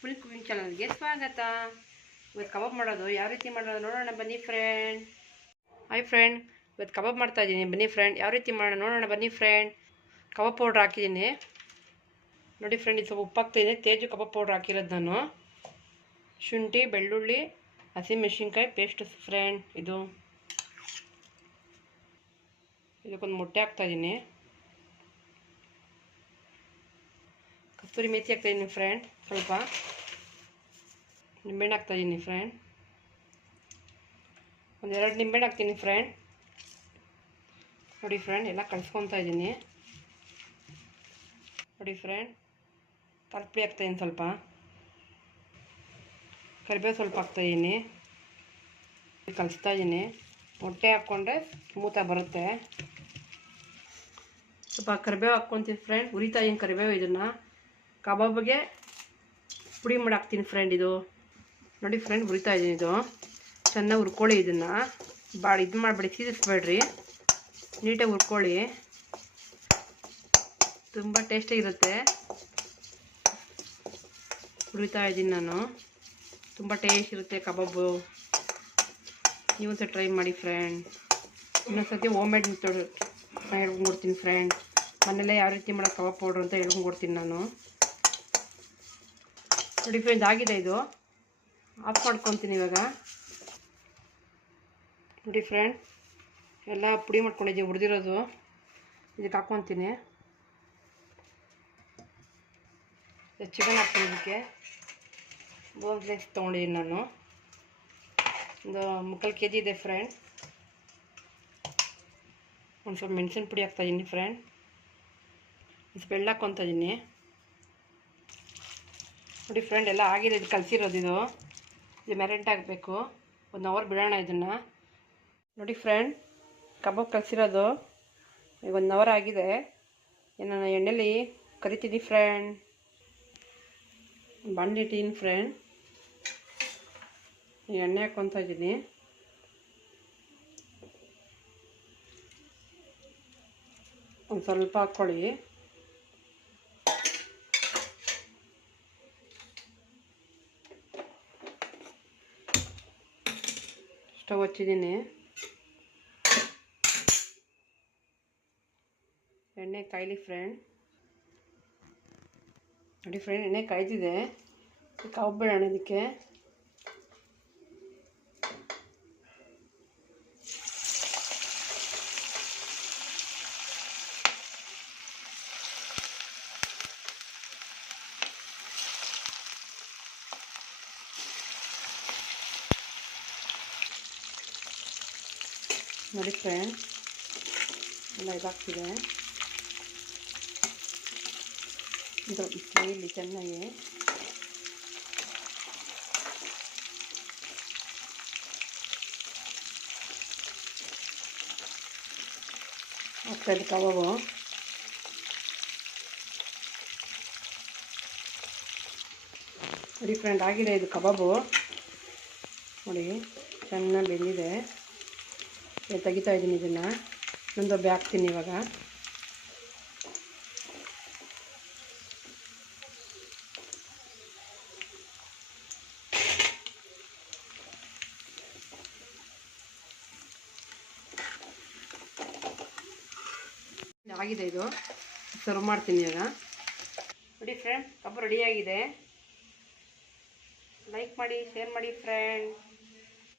Full cooking ಚಾನಲ್ಗೆ ಸ್ವಾಗತ. ಇವತ್ತು ಕಬಾಬ್ ಮಾಡೋದು, ಯಾವ ರೀತಿ ಮಾಡೋದು ನೋಡೋಣ ಬನ್ನಿ ಫ್ರೆಂಡ್ ಹಾಯ್ ಫ್ರೆಂಡ್ ಇವತ್ತು ಕಬಾಬ್ ಮಾಡ್ತಾ ಇದ್ದೀನಿ ಬನ್ನಿ ಫ್ರೆಂಡ್ ಯಾವ ರೀತಿ ಮಾಡೋಣ ನೋಡೋಣ ಬನ್ನಿ ಫ್ರೆಂಡ್ ಕಬಾಬ್ ಪೌಡ್ರ್ ಹಾಕಿದ್ದೀನಿ ನೋಡಿ ಫ್ರೆಂಡ್ ಇದು ಸ್ವಲ್ಪ ಉಪ್ಪು ಹಾಕ್ತಿದ್ದೀನಿ ತೇಜು ಕಬಾಬ್ ಪೌಡ್ರ್ ಹಾಕಿರೋದು ನಾನು. ಶುಂಠಿ, ಬೆಳ್ಳುಳ್ಳಿ ಹಸಿಮೆಣ್ಸಿನ್ಕಾಯಿ ಪೇಸ್ಟ್ ಫ್ರೆಂಡ್ ಇದು. ಇದಕ್ಕೊಂದು ಮೊಟ್ಟೆ ಹಾಕ್ತಾಯಿದ್ದೀನಿ ಕಸ್ತೂರಿ ಮೆಥಿ ಹಾಕ್ತಾಯಿದ್ದೀನಿ ಫ್ರೆಂಡ್ ಸ್ವಲ್ಪ. ನಿಂಬೆಹಣ್ಣು ಹಾಕ್ತಾಯಿದ್ದೀನಿ ಫ್ರೆಂಡ್ ಒಂದೆರಡು ನಿಂಬೆಹಣ್ಣು ಹಾಕ್ತೀನಿ ಫ್ರೆಂಡ್ ನೋಡಿ ಫ್ರೆಂಡ್ ಎಲ್ಲ ಕಳ್ಸ್ಕೊತಾ ಇದ್ದೀನಿ ನೋಡಿ ಫ್ರೆಂಡ್ ತರಪುಳಿ ಹಾಕ್ತಾಯಿದ್ದೀನಿ ಸ್ವಲ್ಪ. ಕರಿಬೇವು ಸ್ವಲ್ಪ ಹಾಕ್ತಾಯಿದ್ದೀನಿ ಕಲಿಸ್ತಾ ಇದ್ದೀನಿ ಮೊಟ್ಟೆ ಹಾಕ್ಕೊಂಡ್ರೆ ಸ್ಮೂತಾಗಿ ಬರುತ್ತೆ. ಸ್ವಲ್ಪ ಕರಿಬೇವು ಹಾಕ್ಕೊತೀವಿ ಫ್ರೆಂಡ್ ಉರಿತಾ ಇದ್ದೀನಿ ಕರಿಬೇವು ಇದನ್ನು. ಕಬಾಬ್ಗೆ ಪುಡಿ ಮಾಡಾಕ್ತೀನಿ ಫ್ರೆಂಡ್ ಇದು. ನೋಡಿ ಫ್ರೆಂಡ್ ಹುರಿತಾ ಇದ್ದೀನಿ ಇದು. ಚೆನ್ನಾಗಿ ಹುರ್ಕೊಳ್ಳಿ ಇದನ್ನು. ಭಾಳ ಇದು ಮಾಡಬೇಡಿ ಸೀದಿಸ್ಬೇಡ್ರಿ ನೀಟಾಗಿ ಹುರ್ಕೊಳ್ಳಿ. ತುಂಬ ಟೇಸ್ಟಿಗಿರುತ್ತೆ ಹುರಿತಾ ಇದ್ದೀನಿ ನಾನು. ತುಂಬ ಟೇಸ್ಟ್ ಇರುತ್ತೆ ಕಬಾಬು. ನೀವು ಸಹ ಟ್ರೈ ಮಾಡಿ ಫ್ರೆಂಡ್ ಇನ್ನೊಂದು ಸರ್ತಿ ಹೋಮ್ ಮೇಡ್ ಮೆಥಡ್ ಹೇಳ್ಕೊಂಡ್ಕೊಡ್ತೀನಿ ಫ್ರೆಂಡ್ ಮನೇಲೆ ಯಾವ ರೀತಿ ಮಾಡೋ ಕಬಾಬ್ ಪೌಡ್ರ್ ಅಂತ ಹೇಳ್ಕೊಂಡ್ಕೊಡ್ತೀನಿ ನಾನು. ನೋಡಿ ಫ್ರೆಂಡ್ ಆಗಿದೆ ಇದು. ಆಫ್ ಮಾಡ್ಕೊತೀನಿ ಇವಾಗ. ನೋಡಿ ಫ್ರೆಂಡ್ ಎಲ್ಲ ಪುಡಿ ಮಾಡ್ಕೊಂಡಿದ್ದೀನಿ ಹುರಿದಿರೋದು. ಇದಕ್ಕೆ ಹಾಕ್ಕೊತೀನಿ ಚಿಕನ್ ಹಾಕ್ತೀನಿ ಇದಕ್ಕೆ. ಬೋನ್ಲೆಸ್ ತೊಗೊಂಡಿದ್ದೀನಿ ನಾನು. ಒಂದು ಮುಕ್ಕಾಲು ಕೆ ಜಿ ಇದೆ ಫ್ರೆಂಡ್ ಒಂದು ಸ್ವಲ್ಪ ಮೆಣಸಿನ ಪುಡಿ ಹಾಕ್ತಾಯಿದ್ದೀನಿ ಫ್ರೆಂಡ್ ಸ್ವಲ್ಪ ಹಾಕ್ಕೊತಾ ಇದ್ದೀನಿ ನೋಡಿ ಫ್ರೆಂಡ್ ಎಲ್ಲ ಆಗಿದೆ, ಇದು ಕಲಸಿರೋದು ಇದು. ಇದು ಮ್ಯಾರಿನೇಟ್ ಆಗಬೇಕು ಒಂದು ಅವರ್ ಬಿಡೋಣ ಇದನ್ನು. ನೋಡಿ ಫ್ರೆಂಡ್ ಕಬಾಬ್ ಕಲಸಿರೋದು. ಈಗ ಒಂದು ಅವರ್ ಆಗಿದೆ. ನಾನು ಎಣ್ಣೆಲಿ ಕರಿತೀನಿ ಫ್ರೆಂಡ್ ಬಂದಿಟ್ಟೀನಿ ಫ್ರೆಂಡ್ ಎಣ್ಣೆ ಹಾಕ್ಕೊತಾ ಇದ್ದೀನಿ ಒಂದು ಸ್ವಲ್ಪ ಹಾಕ್ಕೊಳ್ಳಿ. ಸ್ಟವ್ ಹಚ್ಚಿದ್ದೀನಿ ಎಣ್ಣೆ ಕಾಯ್ಲಿ ಫ್ರೆಂಡ್ ನೋಡಿ ಫ್ರೆಂಡ್ ಎಣ್ಣೆ ಕಾಯ್ತಿದೆ. ಕಬ್ಬು ಇದಕ್ಕೆ. ನೋಡಿ ಎಲ್ಲ ಇದಾಗ್ತಿದೆ. ಇದು ಇಲ್ಲಿ ಚೆನ್ನಾಗಿ. ಹಾಕ್ತಾಯಿದ್ದು ಕಬಾಬು. ನೋಡಿ ಫ್ರೆಂಡ್ ಆಗಿದೆ ಇದು ಕಬಾಬು. ನೋಡಿ, ಚೆನ್ನಾಗಿ ಬೆಂದಿದೆ. ತೆಗಿತಾ ಇದ್ದೀನಿ ಇದನ್ನು. ಇನ್ನೊಂದು ಒಬ್ಬೆ ಹಾಕ್ತೀನಿ ಇವಾಗ. ಆಗಿದೆ ಇದು. ಸರ್ವ್ ಮಾಡ್ತೀನಿ ಇವಾಗ. ನೋಡಿ ಫ್ರೆಂಡ್ ಕಬ್ಬು ರೆಡಿಯಾಗಿದೆ ಲೈಕ್ ಮಾಡಿ ಶೇರ್ ಮಾಡಿ ಫ್ರೆಂಡ್